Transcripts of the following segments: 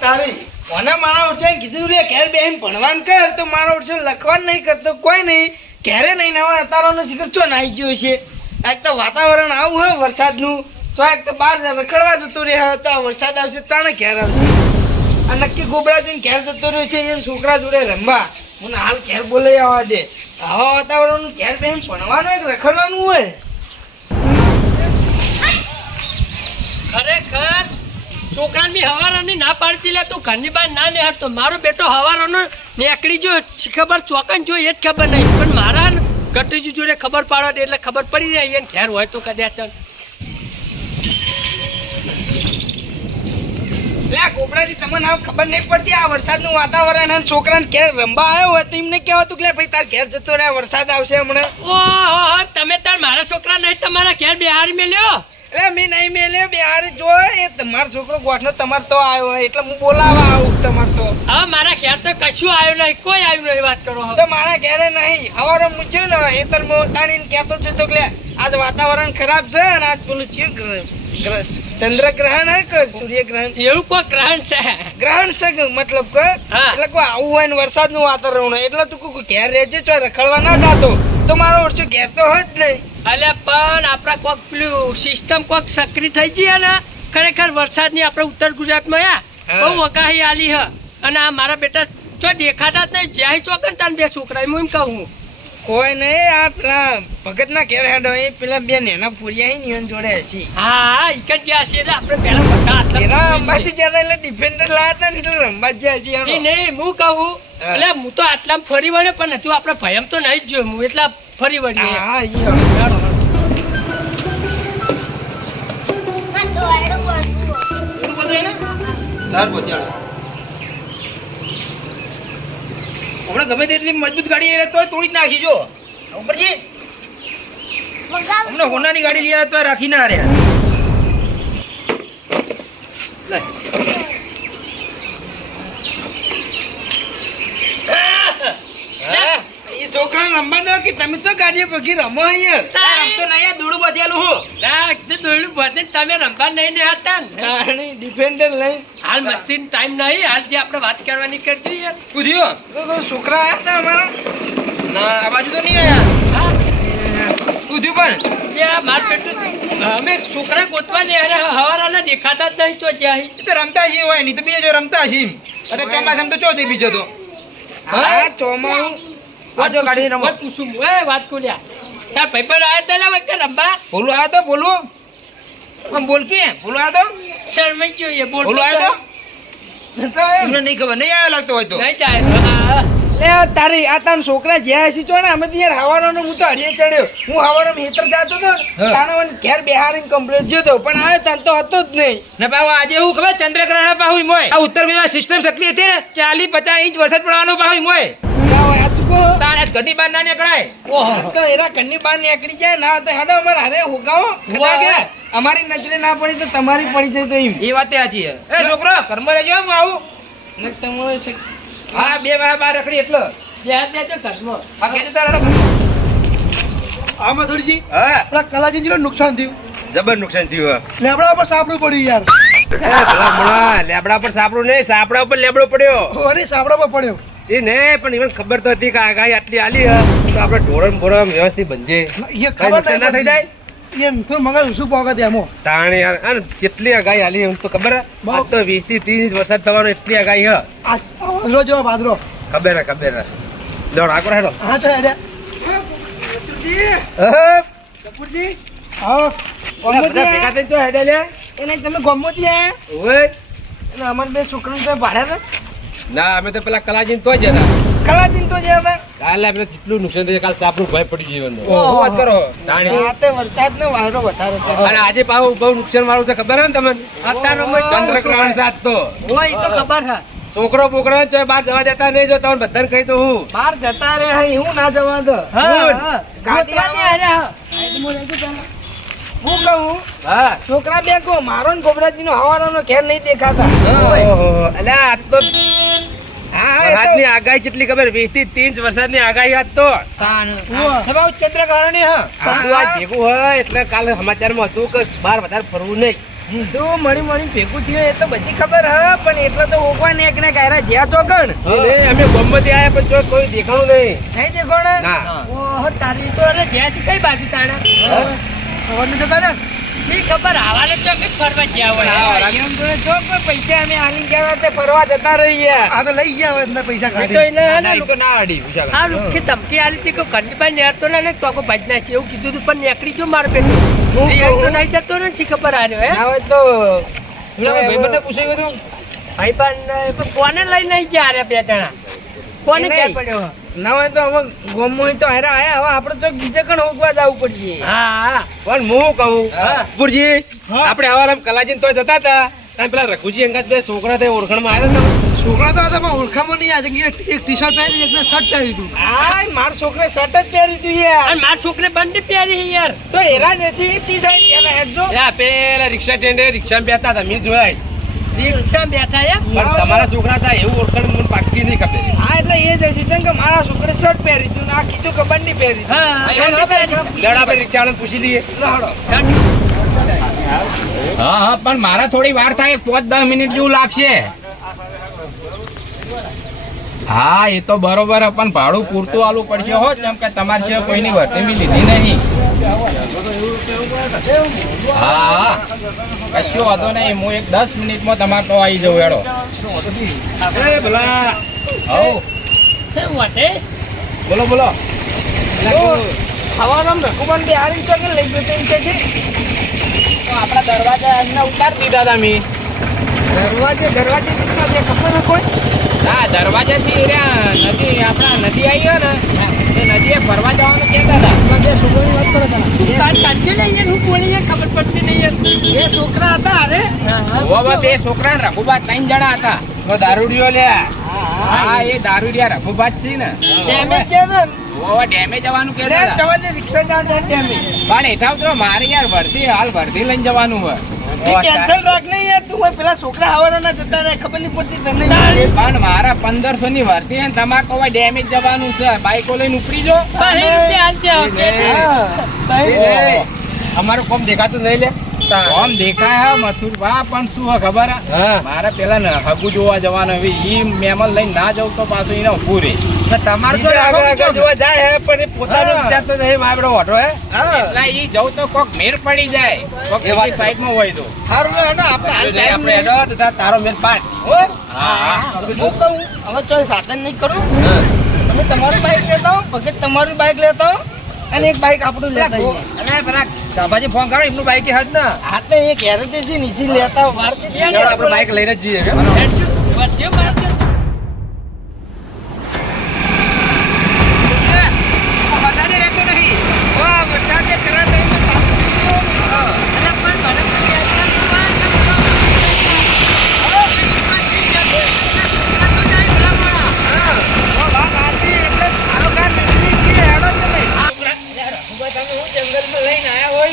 તારી મને મારા વર્ષે કીધું લે ઘેર બેહીને ભણવાન કર તો મારા વર્ષે લખવાનું નહીં કરતો કોઈ નહીં ઘેરે નહીં નવા અતારોનો શિખર ચો નાઈ ગયો છે એક તો વાતાવરણ આવું હોય વરસાદનું તો એક તો બહાર રખડવા જતો રહે તો વરસાદ આવશે ચાણે ઘેર આવશે આ નક્કી ગોબરા જઈને ઘેર જતો રહ્યો છે એ છોકરા જોડે રમવા મને હાલ ઘેર બોલાઈ આવવા દે આવા વાતાવરણ ઘેર બેહીને ભણવાનું એક રખડવાનું હોય ખરેખર છોકરાને બી હવારાની ના પાડતી લે તું ઘરની બહાર ના ને તો મારો બેટો હવારાનો નીકળી જો ખબર ચોકન જો એ જ ખબર નહીં પણ મારા ગટરીજી જોડે ખબર પાડો એટલે ખબર પડી જાય એને ઘેર હોય તો કદાચ લે ગોબરાજી તમને આ ખબર નહીં પડતી આ વરસાદનું વાતાવરણ અને છોકરાને ઘેર રમવા આવ્યો હોય તો એમને કહેવાતું કે ભાઈ તાર ઘેર જતો રહે વરસાદ આવશે હમણાં ઓહો તમે તાર મારા છોકરા નહીં તમારા ઘેર બિહારી મેલ્યો એટલે મેં નહીં મેલ્યો બિહાર જો એ તમારો છોકરો ગોઠનો તમારે તો આવ્યો હોય એટલે હું બોલાવા આવું તમારે તો હા મારા ઘેર તો કશું આવ્યું નહીં કોઈ આવ્યું નહીં વાત કરો તો મારા ઘેરે નહીં હવારે મૂક્યો ને એતરમાં ઉતારીને કહેતો છું તો કે આજ વાતાવરણ ખરાબ છે અને આજ પેલું ચંદ્રગ્રહણ હે કે સૂર્યગ્રહણ એવું કોઈ ગ્રહણ છે ગ્રહણ છે કે મતલબ કે એટલે કોઈ આવું હોય ને વરસાદનું વાતાવરણ હોય એટલે તું કોઈ ઘેર રહેજે છો રખડવા ના જાતો તો મારો ઓછો ઘેર તો હોય જ નહીં અલ્યા પણ આપણા કોક પેલું સિસ્ટમ કોક સક્રિય થઈ ગઈ ને ખરેખર વરસાદની આપણે ઉત્તર ગુજરાતમાં બહુ વગાહી આલી હ અને આ મારા બેટા જો દેખાતા જ નહીં જ્યાં ચોકન તાન બે છોકરા હું એમ કહું કોઈ નહીં આ પેલા ભગત ના ઘેર હેડો એ પેલા બે નેના ફૂરિયા નિયન જોડે હસી હા ઈકન જ્યાં છે એટલે આપણે પહેલા બધા એના અંબાજી જયારે એટલે ડિફેન્ડર લાયા હતા ને એટલે રમવા જ્યાં હસી નહીં હું કહું એટલે હું તો આટલામાં ફરી વળ્યો પણ હજુ આપણે ભયમ તો નહીં જ જોયું હું એટલા ફરી વળ્યો હા હમણાં ગમે તેટલી મજબૂત ગાડી લઈ તો તોડી જ નાખી જો ઉપરજી હમણાં હોનાની ગાડી લઈ તો રાખી ના રહ્યા એ છોકરા રમવા દો કે તમે તો ગાડી પગી રમો અહીંયા રમતો નહીં દોડું બધેલું હું દોડું બધે તમે રમવા નહીં ને હતા ને ડિફેન્ડર લઈ હાલ મસ્તી ટાઈમ નહીં હાલ જે આપણે વાત કરવાની કરતી યાર પૂછ્યો તો છોકરા આવ્યા હતા અમારા ના આ બાજુ તો નહીં આયા પૂછ્યું પણ ત્યાં માર પેટું અમે છોકરા ગોતવા ને હવારાના દેખાતા જ નહીં તો જ્યાં એ તો રમતા જ હોય નહીં તો બે જો રમતા છે અરે ચોમાસામાં તો ચો છે બીજો તો હા ચોમાસું આજો ગાડી રમો પૂછું વાત કોલ્યા તાર ભાઈ પણ આવ્યા તા વખતે રમવા બોલું આવ્યો તો બોલું આમ બોલ કે બોલું આવ્યો તો શરમાઈ ગયો એ બોલ બોલું આવ્યો તો તમને નહીં ખબર નહીં આવ્યો લાગતો હોય તો નહીં જાય લે તારી આ તાન છોકરા જ્યાં હસી છો ને અમે તો યાર હવારોનો હું તો હડીએ ચડ્યો હું હવારો હેતર જતો હતો તાનો ઘેર બેહારીને કમ્પ્લીટ જતો પણ આવ્યો તાન તો હતો જ નહીં ને પાહુ આજે એવું ખબર ચંદ્રગ્રહણ પાહુ મોય આ ઉત્તર ગુજરાત સિસ્ટમ સક્રિય હતી ને 40-50 ઇંચ વરસાદ પડવાનો પાહુ મોય તારે ઘરની બહાર ના નીકળાય ઓહો તો એના ઘરની બહાર નીકળી જાય ના તો હેડો અમારે હારે હુગાવો કદાચ અમારી નજરે ના પડી તો તમારી પડી જાય તો એમ એ વાત સાચી છે એ છોકરો ઘરમાં રહેજો હું આવું ને તમારે હા બે વાર બહાર રખડી એટલે જ્યાં ત્યાં તો ઘરમાં આ કેજો તારા આમાં થોડીજી હા આપણા કલાજીને નુકસાન થયું જબર નુકસાન થયું લેબડા પર સાપડું પડ્યું યાર લેબડા પર સાપડું નહીં સાપડા ઉપર લેબડો પડ્યો અરે સાપડા પર પડ્યો એ ને પણ even ખબર તો હતી કે આગાહી આટલી આલી તો આપણે ઢોરણ બોરમ વ્યવસ્થિત બનજે એ ખબર ના થઈ જાય એમ તો મગજ શું પોગત એમો તાણે યાર અને કેટલી આગાહી આલી એમ તો ખબર હે આ તો 20 થી 30 ઇંચ વરસાદ થવાનો એટલી આગાહી હે આ વાદરો જેવો વાદરો ખબર હે દોડ આગળ હેડો હા તો હેડે કપૂરજી હા બધા ભેગા થઈને તો હેડે લે એને તમે ગમોતી આયા ઓય અને અમારે બે છોકરાને તો ભાડ્યા ના અમે તો પેલા કલાજીને તો જ હતા કલાજીને તો જ્યાં હતા કાલે આપણે કેટલું નુકસાન થયું કાલ સાપનું ભય પડી જીવનનો ઓહો. વાત કરો તાણી રાતે વરસાદનો વાયરો વધારે છે અને આજે પાછું બહુ નુકસાન વાળું છે ખબર હે ને તમને ચંદ્રગ્રહણ સાથ તો હોય એ તો ખબર છે છોકરો બોકરો છે બહાર જવા દેતા નહીં જો તમને બધાને કહી દઉં હું બહાર જતા રે હું ના જવા દો ગાડી હું કહું હા છોકરા બે કહો મારો ને ગોબરાજી નો હવારાનો ઘેર નહીં દેખાતા એટલે આ તો વરસાદની આગાહી કેટલી ખબર 20 થી 30 ઇંચ વરસાદની આગાહી આજ તો ચંદ્રગ્રહણ ની હા ભેગું હોય એટલે કાલે સમાચારમાં હતું કે બહાર વધારે ફરવું નહીં બધું મળી ભેગું થયું એ તો બધી ખબર હ પણ એટલે તો ઓગવા ને એક ને કાયરા જ્યાં ચોકણ અમે ગોમતી આયા પણ જો કોઈ દેખાણું નહીં. નહીં તે કોણ ના. ઓહો તારી તો અરે જ્યાં છે કઈ બાજુ તાણા ખબર નહીં જતા ને શી ખબર આવાને ચોક જ ફરવા ગયા હોય એમ તો જો કોઈ પૈસા અમે આલી ગયા તે ફરવા જતા રહીએ આ તો લઈ ગયા હવે એમના પૈસા એ તો કાઢી એને હે ને ના, ઈ તો ના અડી વિશાલ. આ લુખી ધમકી આલી હતી કે ઘરની બહાર નેરતો ને ટોકો ભાજ નાખી એવું કીધું હતું પણ નીકળી જો માર પેલું હું એ કહું? તો નહીં જતો ને શી ખબર આવ્યો હે ના હોય તો પેલા ભાઈબંધને પૂછ્યું હતું? ભાઈ પણ કોને લઈને આવી ગયા રે બે જણા કોને એ ક્યાં નહીં. પડ્યો ના હોય તો હવે ગોમમાં હોય તો હારે આયા હવે આપણે તો બીજે કણ હોગવા જવું પડશે હા પણ હું કહું હા. પુરજી હા. આપણે આવારામ કલાજીને તો જતા હતા અને પેલા રઘુજી અંગાત બે છોકરા તે ઓળખાણમાં આવ્યા હતા. છોકરા તો હતા પણ ઓળખામાં નહીં આજે એક ટી શર્ટ પહેરી એકને શર્ટ પહેરી હતું આ માર છોકરે શર્ટ જ પહેરી તું યાર અને મારા છોકરે બંડી પહેરી છે યાર તો હેરા જશે ચી સાઈડ એના હેડજો યા પેલા રિક્ષા સ્ટેન્ડે રિક્ષામાં બેઠા હતા મેં જોયા. રિક્ષા બેઠા યા પણ તમારા છોકરા હતા એવું ઓળખાણ મને પાકતી નહીં ખબર. હા એટલે એ જશે કેમ કે મારા છોકરે શર્ટ પહેરી તું આ કીધું કે બંડી પહેરી તું. હા બંડી પહેરી છે. લેવડ આપણે રિક્ષાવાળાને પૂછી લઈએ. હા હા પણ મારા થોડી વાર થાય 5-10 મિનિટ જેવું લાગશે. હા એ તો બરોબર હે, પણ ભાડું પૂરતું આલવું પડશે હો કેમ કે તમારી સિવાય કોઈની વર્તી બી લીધી નહીં. હા કશું વાંધો નહીં, હું એક 10 મિનિટમાં તમારે તો આવી જાઉં હેડો. એ ભલા હઉ What is? બોલો બોલો. હવાનામ રઘુમાન બે હારી ચોકે લઈ ગયો તેમ કે છે તો આપણા દરવાજા આજના ઉતારી દીધા હતા મેં. દરવાજે દીકરા બે ખબર છે કોઈ હા દરવાજાથી રહ્યા નદી આપણા નદી આવી હોય ને એ નદીએ ફરવા જવાનું કહેતા હતા. જે છોકરાની વાત કરે હતા તું કાન કાઢજે ને યાર, હું બોલી યાર, ખબર પડતી નહીં યાર. એ છોકરા હતા અરે હવે બે છોકરા ને રઘુબા 3 જણા હતા. તો દારૂડિયો લ્યા. હા એ દારૂડિયા રઘુબા જ છે ને. ડેમેજ કે ને હવે ડેમે જવાનું લે કહેતા હતા. જવાને રિક્ષા જા ડેમેજ પણ એઠા ઉતરો મારે યાર હાલ વર્ધી લઈને જવાનું હોય. કેન્સલ રાખ ને યાર તું હોય પેલા છોકરા હવાના જતા રહે ખબર નહીં પડતી તને પણ મારા 1500 ની વર્ધી અને તમારે તો હવે ડેમેજ જવાનું છે. બાઈકો લઈને ઉપડી જો. પણ એ રીતે હાલતે આવતે. અમારું કોમ દેખાતું નહીં લે. આમ દેખાય હે મથુરભા, પણ શું હે ખબર હે? હા. મારે પેલા ને હગુ જોવા જવાનું હવે ઈ મેમલ લઈને ના જવું તો પાછું એને ઊભું રહે. તમારે તો બીજા આગળ આગળ જોવા જાય હે પણ એ પોતાનું હા. વિચારતો નહીં મારો ઓઢો હે. એટલે ઈ જવું તો કોક મેર પડી જાય, કોક એ વાત બીજી સાઈડમાં હોય તો. સારું લે ને આપણે હાલ ટાઈમ આપણે હેડો તો તારો મેન પાટ. હો હા હું કહું હવે તો સાધન નહીં કરું તમે તમારું બાઈક લેતા હો ભગત તમારું બાઈક લેતા હો અને એક બાઈક આપણું લેતા આવીએ. અને પેલા કાબાજી ફોન કરો એમનું બાઈક હજ ને. હા તો એક હેરે છે નીચે લેતા હો વાર આપણે બાઈક લઈને જ જઈએ. વધ્યો મારજો. વધારે રહેતો નહીં વાહ વરસાદે કરા ટાઈમે ચાલુ થયું. અલા પણ મને તો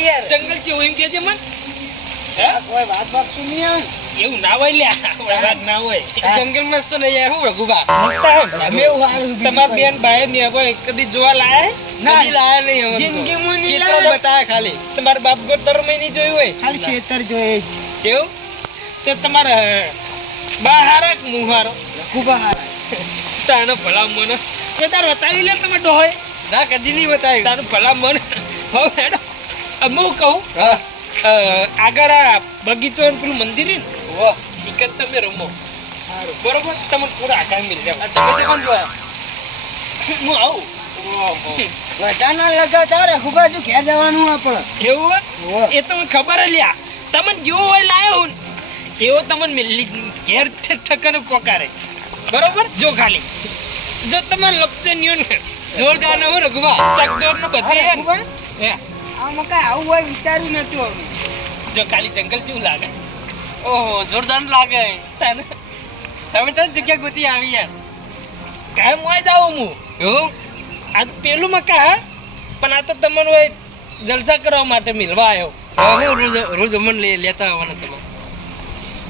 યાર જંગલ છે એમ કે છે મન એવું ના હોય લ્યા વાત ના હોય જંગલ મસ્ત નહીં યાર હું રઘુબા તમાર બેન ભાઈ ને હવે કદી જોવા લાયા નથી લાયા નહીં અમે જિંદગીમાં નહીં ચિત્ર લાયા. બતાયા ખાલી તમારા બાપ ગોતર મેં નહીં જોયું હોય ખાલી ખેતર જોઈએ જ કેવું તો તમારા બહાર મુહારો ખૂબ હારા તાનો ભલા મન એ તાર બતાવી લે તમે ડોહે ના કદી નહીં બતાવ્યું તારું ભલા મન હવે હેડો હું કહું હા આગળ આ બગીચો અને પેલું મંદિર છે ને વાહ ઈકન તમે રમો બરોબર તમને પૂરા આધાર મિલ જાય તમે તે પણ જોયા હું આવું વધારના લગાવતા રઘુબાજુ ઘેર જવાનું આપણે એવું હોય? એ તો મને ખબર જ લ્યા તમને જેવો હોય લાયો ને એવો તમને ઘેર ઠકાને પોકારે બરોબર જો ખાલી જો તમારે લપચે ન્યો ને જોરદાર ને રઘુબા ચકદોર નું બધે રઘુબા? હે આમાં કઈ આવું હોય વિચાર્યું નતું અમે જો ખાલી જંગલ જેવું લાગે ઓહો જોરદાર લાગે તને તમે તો જગ્યા ગોતી આવી યાર કાયમ હોય જાઉં હું એવું આ પેલું મકા હા પણ આ તો તમારું હોય જલસા કરવા માટે મિલવા આવ્યો રોજ અમન લેતા આવવાના તમે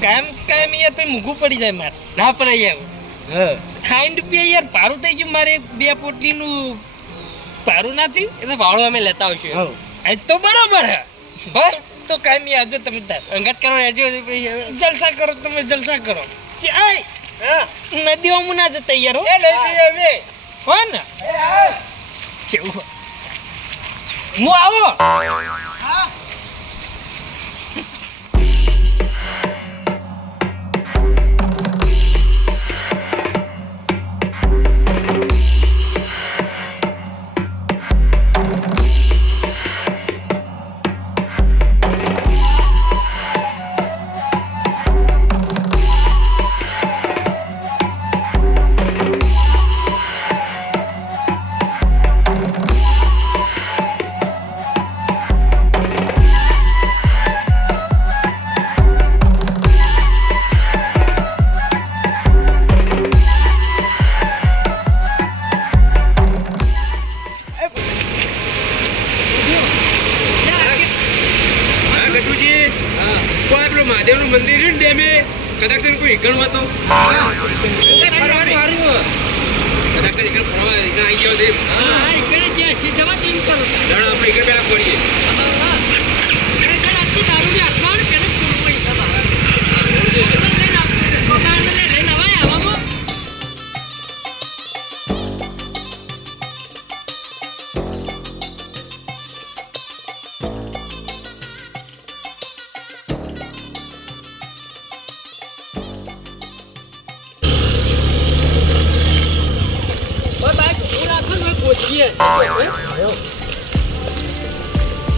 કાયમ યાર પછી મૂકવું પડી જાય મારે ના પડે યાર ખાઈન રૂપિયા યાર ભાડું થઈ ગયું મારે 2 પોટલીનું ભાડું ના થયું એ તો ભાડું અમે લેતા આવશું આજ તો બરોબર હે હા તો કાયમી આવજો તમે તાર અંગત કરો રહેજો પછી જલસા કરો તમે જલસા કરો નદીઓમાં ના જતા યાર હો ને કેવું હું આવો મહાદેવનું મંદિર છે ને ડેમે કદાચ કોઈ ઈકણ હતો કદાચ ઈકણ ફરવા ઈકણ આવી ગયો દેવ હા ઈકડે જ્યાં સીધા તેમ કરો જાણ આપણે ઈકણ પેલા પડીએ દારૂની હાથમાં પેલે લઈને આવાય આવામાં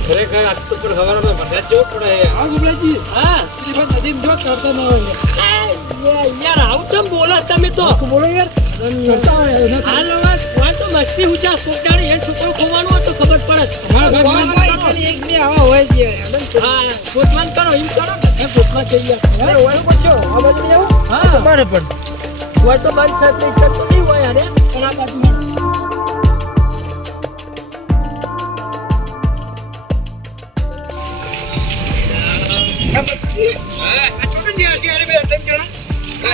ખરેખર આજ તો પણ હવારમાં વરસાદ જેવો પડે હા ગુબરાજી હા પેલી બાદ નદી જો તરતા ના હોય યાર આવું કેમ બોલો તમે તો બોલો યાર તરતા હોય ના હાલ વાત વાત તો મસ્તી ઊંચા છોકરાને એ છોકરો ખોવાનું હોય તો ખબર પડે એક બે આવા હોય છે હા પોતમાન કરો એમ કરો એ પોતમાં થઈ ગયા ઓય પૂછો આ બાજુ જાવ હા તમારે પણ હોય તો બંધ સાથે કરતો નહીં હોય અરે પણ આ બાજુ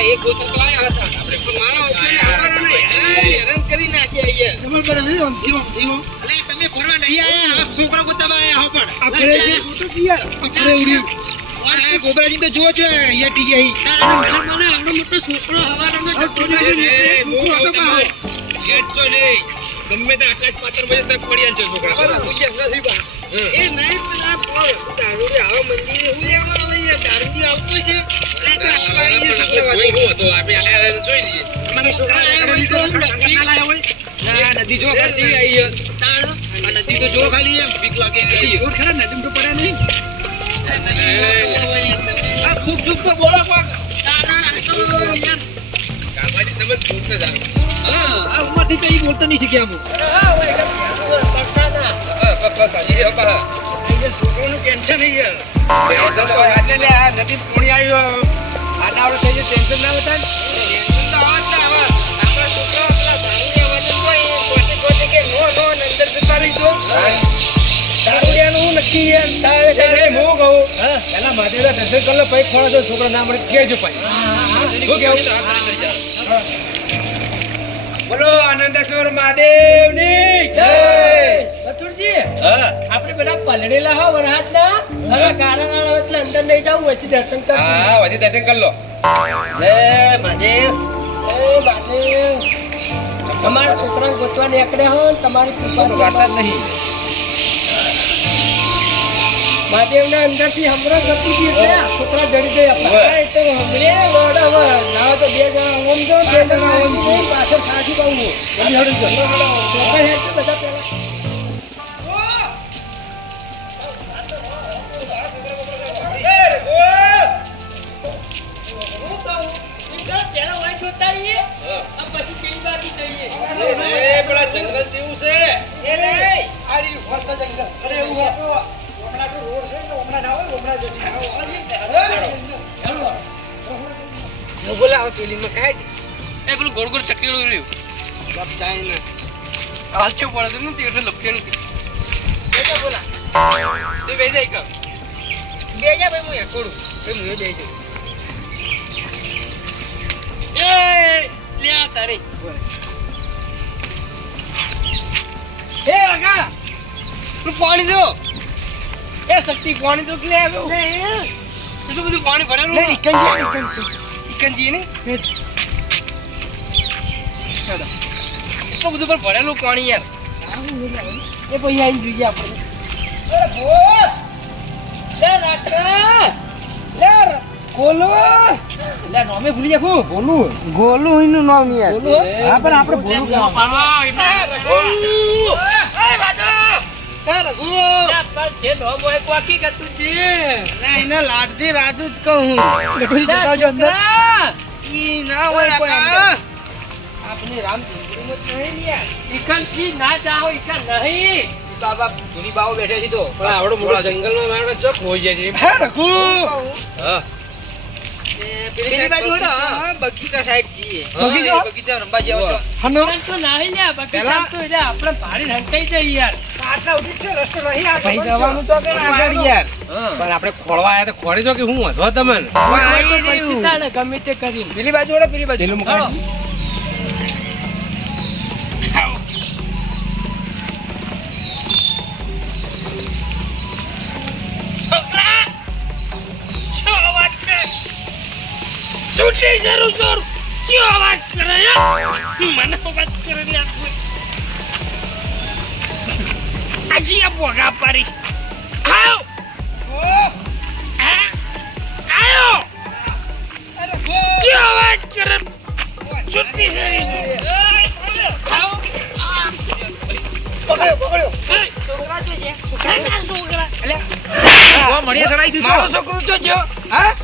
એક બોતલ તો આયા હતા આપણે પણ મારા ઓછે આવવાનો નહીં હેરાન કરી નાખ્યા અહીંયા ખબર પડે નહીં આમ કેવો થયો અલે તમે ફરવા નહીં આયા આ છોકરા ગોતામાં આયા હો પણ આપણે જે ફોટો યાર આપણે ઉડી આ ગોબરાજી તો જુઓ છો અહીંયા ટી ગઈ મને આવડો મોટો છોકરો હવારનો જતો રહ્યો ગમે તે આકાશ પાત્ર માં તક પડ્યા છે છોકરા એ નહીં પેલા દારૂ આવા મંદિરે હું લેવા આવે યાર દારૂ આવતો છે નદી જો ખાલી આવી નદી તો જો ખાલી એમ બીક લાગે ખરા નદી તો પડ્યા નહીં આ ખૂબ ખૂબ તો બોલો કોક આ ઉંમરથી તો ઈ બોલતા નહીં શીખ્યા છોકરોનું ટેન્શન નહીં યાર નદી પોણી આવ્યું આનાવડે થઈ જાય ટેન્શન ના બતા ટેન્શન તો આવત ના આવે આપણા છોકરાઓ પેલા દારૂડિયા વચન કોઈ પોતે પોતે કે નો નો ને અંદર જતા રહી જો દારૂડિયાનું હું નક્કી યાર હું કહું પેલા મહાદેવના દર્શન કરી લો પછી ખોળો જો છોકરો ના મળે કહેજો પછી શું કેવું બોલો આનંદેશ્વર મહાદેવની જય મથુરજી આપણે બધા પલળેલા હો વરહાદના હવે કારણ એટલે અંદર નહીં જાવું વચ્ચે દર્શન કર હા વધી દર્શન કરી લો જય મહાદેવ તમારા છોકરાને ગોતવા નીકળ્યા હો ને તમારી કૃપા વાર્તા જ નહીં મહાદેવના અંદરથી હમણાં ગતિ છે છોકરા જડી ગઈ આપણે ઓય. તો હમણે લોડ હવે ના તો બે જણા ઓમ જો બે જણા ઓમ જો પાછળ ખાસી પાવું જલ્દી હળી જો છોકરા હેઠ બધા પેલા જંગલ જેવું છે એ નહીં આ રહ્યું મસ્ત જંગલ અરે એવું હમણાં તો રોડ છે ને હમણાં ના હોય હમણાં જશે હું બોલાવો પેલીમાં કાઢ એ પેલું ગોળ ગોળ ચકરીડું રહ્યું લપ જાય ને હાલચું પડે ને તે એટલે લપકેલું એ તો બોલા તે બે જાય કર બે જા ભાઈ હું એકડું ભાઈ હું બે જઉં એ લ્યા તારી એ કાકા તું પાણી જો એ શક્તિ પાણી તો લે આવ્યો એટલું બધું પાણી ભરેલું લે ઇકંજી ઇકનજી ને એટલું બધું પણ ભરેલું પાણી યાર એ પછી આવીને જોઈએ આપણે લે રાત્રા લે ગોલો લે નોમે ભૂલી જાખું બોલું ગોલું એનું નામ નહીં યાર હા પણ આપણે બોલું કેમ જે નોમ હોય કોકી કરતું છે એને લાડથી રાજુ જ કહું ગટુજી જતા આવજો અંદર ઈ ના હોય કોઈ અંદર આપની રામ ચંદ્રમાં જ નહીં યાર ઇકનજી ના જાઓ ઇકન નહીં પણ આવડો મોટો જંગલમાં મારે ચોક હોઈ જાય છે હે રઘુ હા પેલી બાજુ હેડો હા બગીચા સાઈડ છીએ બગીચો? બગીચા રંબા જેવો હનો ઇકન તો નહીં લે બગીચા તો એટલે આપણે ભારી હંકાઈ જઈએ યાર આટલા ઉઠી છે રસ્તો રહી આ ભાઈ જવાનું તો કે આગળ યાર પણ આપણે ખોળવા આયા તો ખોળી જો કે હું વધો તમને આવી પછી રહ્યું તાણે ગમે તે કરીને પેલી બાજુ હેડો પેલી બાજુ હાલો. છોકરા છો વાત કરે છૂટી જરૂર જોર છો વાત કરે મને વાત કરે ને આજી આ બોગા પારી આવ આયો છો વાત કરે છૂટી જરૂર આવ છોકરા તો છે છોકરા મળીએ સડાઈ દીધો મારો છોકરો તો જો હા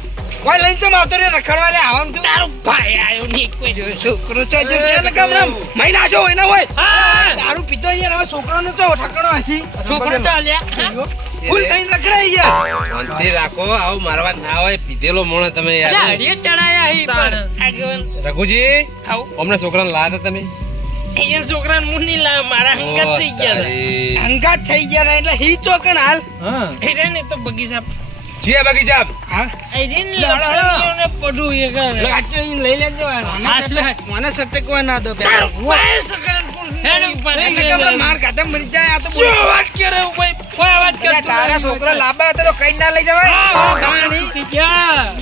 કોઈ લઈને તો આવતો રે રખડવા લે આવામ તું તારો ભાઈ આયો ની કોઈ છોકરો તો જો કે કમરામ મહિના છો હોય ના હોય હા દારૂ પીતો યાર હવે છોકરાનો તો ઠકડો હસી છોકરો ચાલ્યા ફૂલ થઈને રખડાઈ યાર શાંતિ રાખો આવું મારવા ના હોય પીધેલો મોણો તમે યાર હરિયે ચડાયા હી પર આગળ રઘુજી ખાવ અમને છોકરાને લાયા તમે અહીંયા છોકરાને મું નહીં લાવ્યો મારા હંગાત થઈ ગયા અંગાત થઈ ગયા ને એટલે હી ચોકન હાલ હા હેરે ને તો બગીચા જી બગીચા આઈરીન લપસણીઓને પડું એ કરે લાચો લઈ લેજો મને સટકવા ના દો તારો ભાઈ સકરન હેડ ઉપર માર કાતા મરી જાય આ તો શું વાત કરે ભાઈ કોઈ વાત એટલે કરતો તારા છોકરા લાંબા હતા તો કઈ ના લઈ જવાય તાણી હા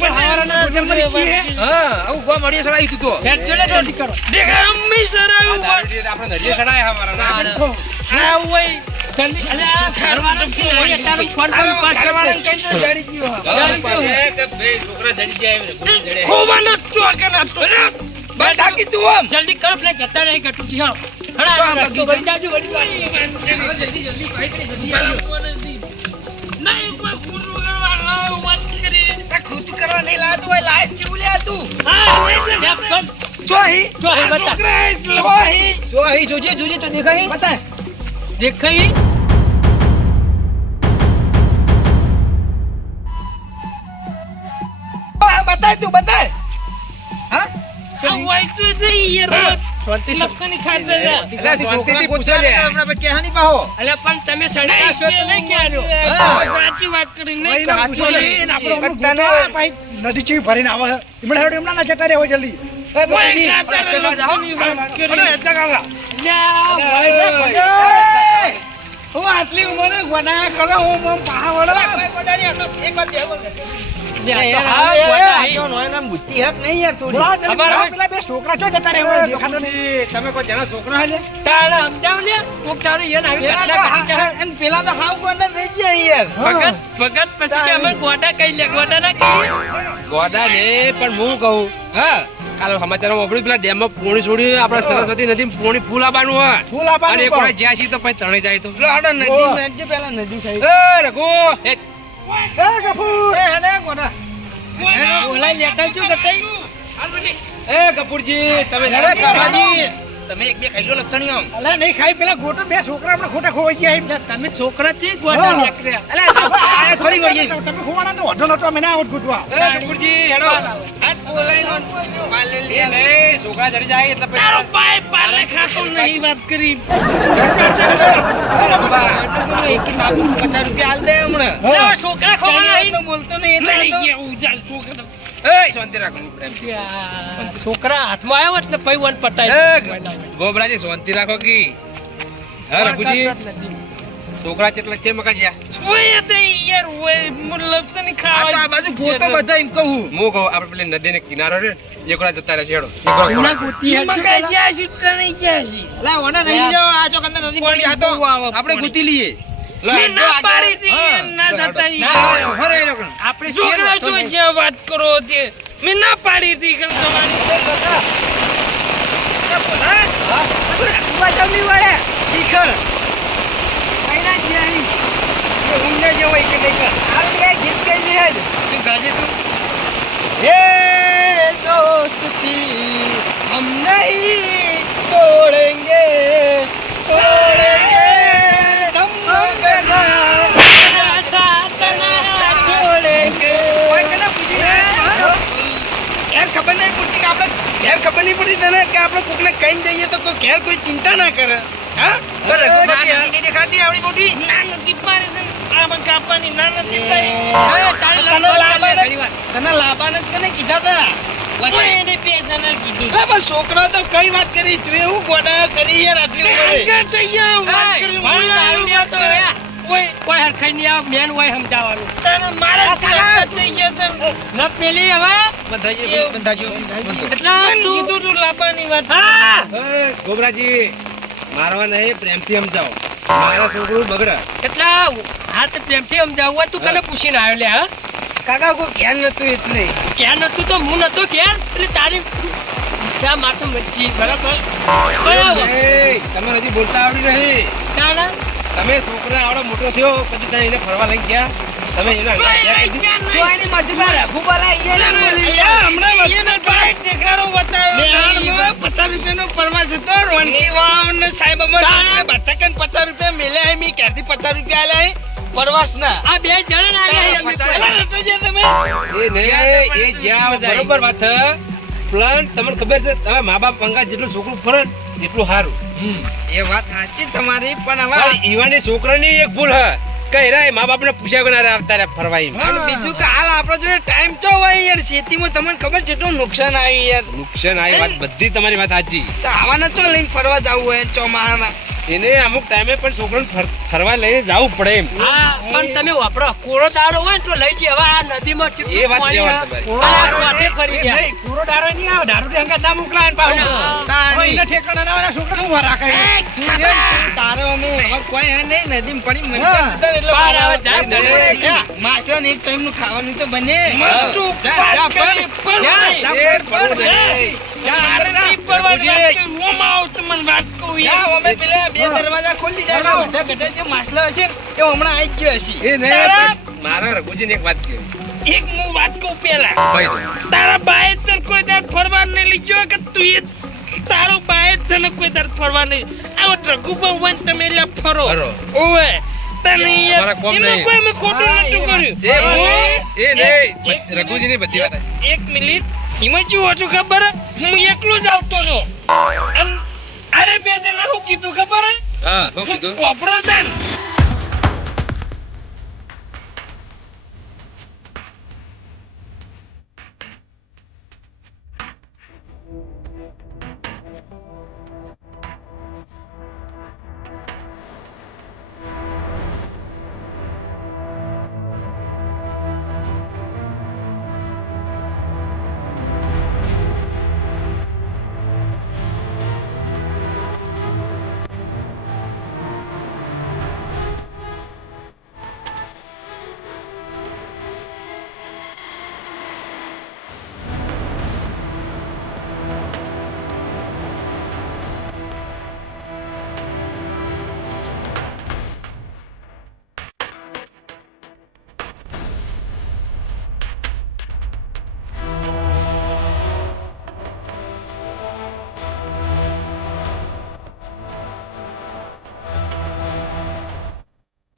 આવું ઉભા મળીએ સડાઈ દીધો હેડ જોડે જલ્દી કરો દેખ અમ્મી સર આપણે નડીએ સડાય અમારા હા ઓય જલ્દી અલે આ ઘરવાળો ફોન હોય તારો ફોન પર પાસ ઘરવાળાને કઈ તો જડી ગયો છોકરા જડી જાય ખોવાનો ચોકે ના તો બંધ થાકી તું આમ જલ્દી કરો પ્લે જતા રહી ગટુ જી હા હડા બગીચો વળી જાજો વળી નહીં કોઈ ખૂન વગરવા વાત કરી ખોટું કરવા નહીં લાવતો હોય લાય ચીવ લે તું હા લે પણ ચોહી ચોહી બતા ચોહી સોહી જોજે તો દેખાય બતા દેખાઈ બતાય તું બતાય હા વાઈ તો જઈ યાર શાંતિ લક્ષણી ખાઈ દે એટલે શાંતિથી પૂછો લે આપણે કેહાની પાહો અલે પણ તમે સડી આશો તો નહીં ક્યારો સાચી વાત કરી નહીં નદી ચી ભરીને આવે એમણે હેડ એમના ના જતા રહે હોય જલ્દી કોઈ ગાતા લક્ષણી વાત કરી હું આટલી ઉંમરે ગોડા કરો હું મમ પા વડા બુદ્ધિ હક નહીં યાર થોડી બોલા જલ્દી બોલા, પેલા બે છોકરા ચો જતા રહે હોય દેખાતો નહીં તમે કોઈ જણા છોકરો હાલે તાળ સમજાવ લે કોક તાળ યન આવી પેલા તો હાવ ગોડા થઈ ગયા યાર ભગત પછી કે અમે ગોડા કઈ લે ગોડા ના કઈ ગોડા ને પણ હું કહું હા કાલે સમાચારમાં વાપર્યું પેલા ડેમમાં પોણી છોડી આપણા સરસ્વતી નદી પોણી ફૂલ આવવાનું હોય ફૂલ આપવાનું અને એક કહો. વાર જ્યાં છીએ તો પછી તણે જાય તો હાડો નદી માં જે પેલા નદી સાઈડ એ રઘુ એ એ ગફુર એ હને ગોડા બોલાઈ લેતા જો ગટાઈ એ કપૂરજી તમે અરે કાકાજી, તમે એક બે ખાઈ લો લક્ષણીઓ અલા નહીં ખાઈ પેલા ગોટો બે છોકરા આપણે ખોટા ખોવાઈ ગયા એમ. તમે છોકરા થી ગોડા હા. નીકળ્યા થોડી વળી તમે ખોવાના તો વધો નતો અમે ના આવત ગોતવા એ કપૂરજી હેડો આ બોલાઈ નો પાલે લે એ લે છોકરા જડી જાય એટલે પછી તારો ભાઈ પાલે ખાતો નહીં વાત કરી એકી નાબુ 50 રૂપિયા હાલ દે હમણાં ના, છોકરા ખોવાના તો બોલતો નહીં નહીં એટલે ગયા ઉજાલ છોકરા એ શાંતિ રાખો છોકરા હાથમાં આવ્યો ને પછી વન એ પતાય ગોબરાજી શાંતિ રાખો કી હા રઘુજી છોકરા કેટલા છે મકાજિયા ઓય તે યાર ઓય મતલબ છે ને ખાવા આ બાજુ ગોતો બધા એમ કહું હું કહું આપણે પેલી નદીને કિનારો રે એકડા જતા રહે છેડો એમના ગોતી હેડ છે મકા જ્યાં છૂટા નહીં ગયા છે અલા ઓને નહીં જાવ આ ચોક અંદર નદી પડી જાતો આપણે ગોતી લઈએ મેં ના પાડી હતી ના જતા યાર હરે એ લોકો આપણે છોકરા શેર જો જે વાત કરો તે મેં ના પાડી હતી કે તમારી વાચાવની વાળે શિખર કઈના જ્યાની એ ઊંઘે જે હોય કે નહીં કર આરડી આ ગીત કઈ લે હેડ તું ગાજે તું ये दोस्ती हम नहीं तोड़ेंगे तोड़ेंगे हम साथ ना छोड़ेंगे कोई कना પૂછી રે યાર ખબર નહીં પડતી કે આપણે યાર ખબર નહીં પડતી તને કે આપણે કોકને કઈ જઈએ તો કોઈ ઘેર કોઈ ચિંતા ના કરે હા બરાબર નહીં દેખાતી આવડી મોટી ના નથી પાડી આ મન કાપવાની ના નથી થઈ તને લાબાને જ કને કીધા તા એને બે જણા કીધું લે બસ છોકરો તો કઈ વાત કરી તું એવું ગોડા કરી યાર આટલી વાત કરી કોઈ હરખાઈ નહીં આવે મેન હોય સમજાવવાનું તને મારા થઈ ગયા રબ પેલી હવે બંધાજો એટલા તું કીધું તું લાબાની વાત હા ગોબરાજી મારવા નહીં પ્રેમથી સમજાવો મારા છોકરું બગડે એટલા હાથ પ્રેમથી સમજાવું હોય તું કને પૂછીને આવ્યો લે હા કાકા કોઈ ધ્યાન નતું એટલે ક્યાં નતું તો હું નતો ક્યાં એટલે તારી ક્યાં માથું મચ્છી બરાબર બરાબર એ તમે હજી બોલતા આવડી નહીં કાના તમે છોકરા આવડો મોટો થયો કદી તમે એને ફરવા લઈ ગયા તમે એને તો એની મજબૂર ભૂબાલા હમણાં ઠેકારો બતાવ્યો 50 રૂપિયાનો પ્રવાસ હતો રોનકી વાવ ને સાહેબ અમર બટાકન 50 રૂપિયા મેલ્યા મી ક્યાંથી 50 રૂપિયા આલ્યા પ્રવાસ ના આ બે જણ લાગ્યા તમે એ નહીં એ જ્યાં બરોબર વાત પ્લાન તમને ખબર છે તમે મા બાપ મંગા જેટલું છોકરું ફરે એટલું સારું એ વાત સાચી તમારી પણ હવે પણ ઈવાની છોકરાની એક ભૂલ હ કઈ રે મા બાપને પૂછ્યા વગર આવતા રે ફરવા એમ અને બીજું કે હાલ આપણો જોડે ટાઈમ તો હોય યાર ખેતીમાં તમને ખબર છે કેટલું નુકસાન આવ્યું યાર નુકસાન આવી વાત બધી તમારી વાત સાચી તો આવાના ચો લઈને ફરવા જવું હોય ચોમાહામાં એને અમુક ટાઈમે પણ છોકરાને ફરવા લઈને જવું પડે એમ હા પણ તમે વાપરો કોરો દાડો હોય ને તો લઈ જઈએ હવે આ નદીમાં એ વાત પાણી એ વાત કોરો દાડો વાટે ફરી ગયા પૂરો દારો નહીં આવે દારૂ ટેંકા ના મોકલાય પાછું તારી ઠેકાણા ના આવે છોકરા ઉભા રાખે તારો અમે હવે કોઈ હે નહીં નદીમાં પડી મરી ગયા હતા એટલે બહાર આવે જાય માસ્ટર ને એક ટાઈમ નું ખાવાનું તો બને અમે પેલા બે દરવાજા ખોલી જાય બધા ગઢા જે માછલા હશે ને એ હમણાં આવી ગયો હશે એ નહીં મારા રઘુજીને એક વાત કહે એક હું વાત કહું પેલા ભાઈ તારા બાએ તને કોઈ દર ફરવા નહીં લઈ ગયો કે તું એ તારો બાએ તને કોઈ દર ફરવા નહીં આવો રઘુભાઈ હોય ને તમે એટલે ફરો ફરો. ઓવે તને યાર અમારા કોમ એમાં નહીં. કોઈ મેં ખોટું નતું કર્યું એ નહીં રઘુજીની બધી વાત એક મિનિટ એમાં શું હતું ખબર હે? હું એકલો જ આવતો હતો અને અરે બે જણા શું કીધું ખબર હે? હા શું કીધું કોપરો છે ને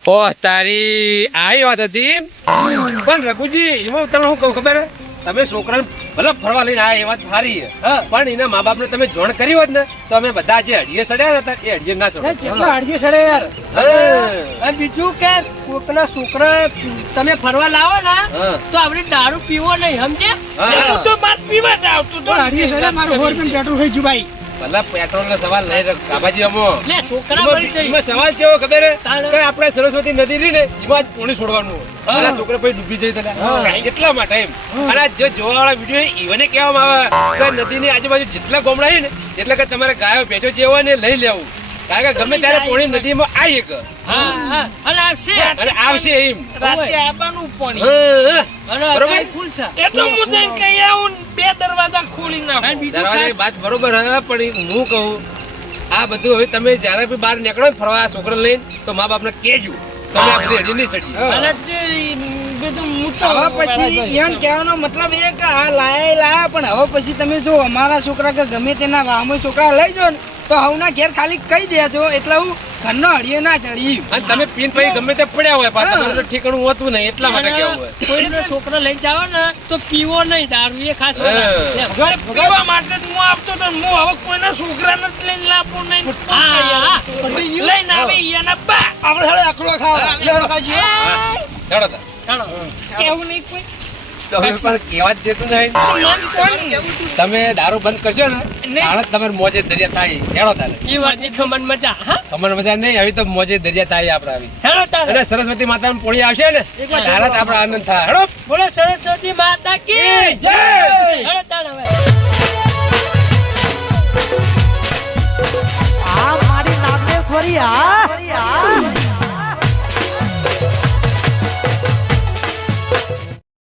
ઓહ તારી આવી વાત હતી પણ રઘુજી એમાં તમને શું કહું ખબર હે? તમે છોકરાને ભલે ફરવા લઈને આયા એ વાત સારી છે પણ એના મા બાપને તમે જોણ કરી હોત ને તો અમે બધા જે હડીએ સડ્યા હતા એ હડીએ ના ચડો કેટલા અડધી સડે યાર હા. અને બીજું કે કોકના છોકરા તમે ફરવા લાવો ને હા. તો આપણે દારૂ પીવો નહીં સમજે હા. હું તો બાદ પીવા જ આવતો હતો મારું 100 રૂપિયા પેટ્રોલ થઈ ગયું ભાઈ ભલા પેટ્રોલનો સવાલ નહીં રાખ, કાબાજી અમો. લે છોકરા મળી એમાં જાય સવાલ કેવો ખબર હે? તાણે. કે આપણે સરસ્વતી નદી રહી ને એમાં જ પાણી છોડવાનું હા. અને આ છોકરા પછી ડૂબી જાય તને એટલા માટે એમ. અને આ જે જોવાવાળા વિડીયો ઈવને કહેવામાં આવે કે નદીની આજુબાજુ જેટલા ગામડા છે ને એટલે કે તમારે ગાયો ભેંસો જે હોય ને લઈ લેવું, કારણ કે ગમે ત્યારે પાણી નદીમાં આવી શકે હા અને આવશે અને આવશે એમ. રાતે આવવાનું પાણી હા. અને બરોબર. કાંઈ ફૂલ છે એટલે હું જઈને કહી આવું ને 2 દરવાજા ખોલી નાખું. અને બીજું દરવાજાની ખાસ વાત બરોબર હે, પણ હું કહું આ બધું હવે તમે જયારે બી બહાર નીકળો ને ફરવા છોકરા લઈને તો મા બાપને કહેજો તમે આ બધી હજી નહીં ચડી. અને જે બધું મૂચો હવે પછી એમ કહેવાનો મતલબ એ કે આ લાયા પણ હવે પછી તમે જો અમારા છોકરા કે ગમે તેના વામો છોકરા લઈ જાઓ ને તો હવના ઘેર ખાલી કહી દેજો એટલે હું ઘરનો હળિયો ના ચડી. અને તમે પીન પછી ગમે તે પડ્યા હોય પાછા હા. તમારું ઠેકાણું હોતું નહીં એટલા માટે કેવું હોય. કોઈનો છોકરો લઈને જાવ ને તો પીવો નહીં દારૂ એ ખાસ વાત. હા. એમ. ઘર પીવા માટે જ હું આપતો તો હું હવે કોઈના છોકરાને જ લઈને લાવવું નહીં. હા. લઈને આવી એના બા આપણે હેડો એકલો ખાવા લેવડો ખાજી હા. ચાલો તાર. ચાલો. કેવું નહીં કોઈ તો હવે પણ કહેવા જ દેતું નહીં. મન કોણ તમે દારૂ બંધ કરશો ને તાણે તમારે મોજે દરિયા થાય. હેડો તારે. એ વાતની ખમણ મજા હા કમર મજા નહીં આવી તો મોજે દરિયા થાય આપણે આવી. હેલો તારે અને સરસ્વતી માતાનું પોણી આવશે ને તારે જ આપણે આનંદ થાય. હેડો. બોલો સરસ્વતી માતા કી જય. હેલો તારે હવે આ મારી નાગેશ્વરી આ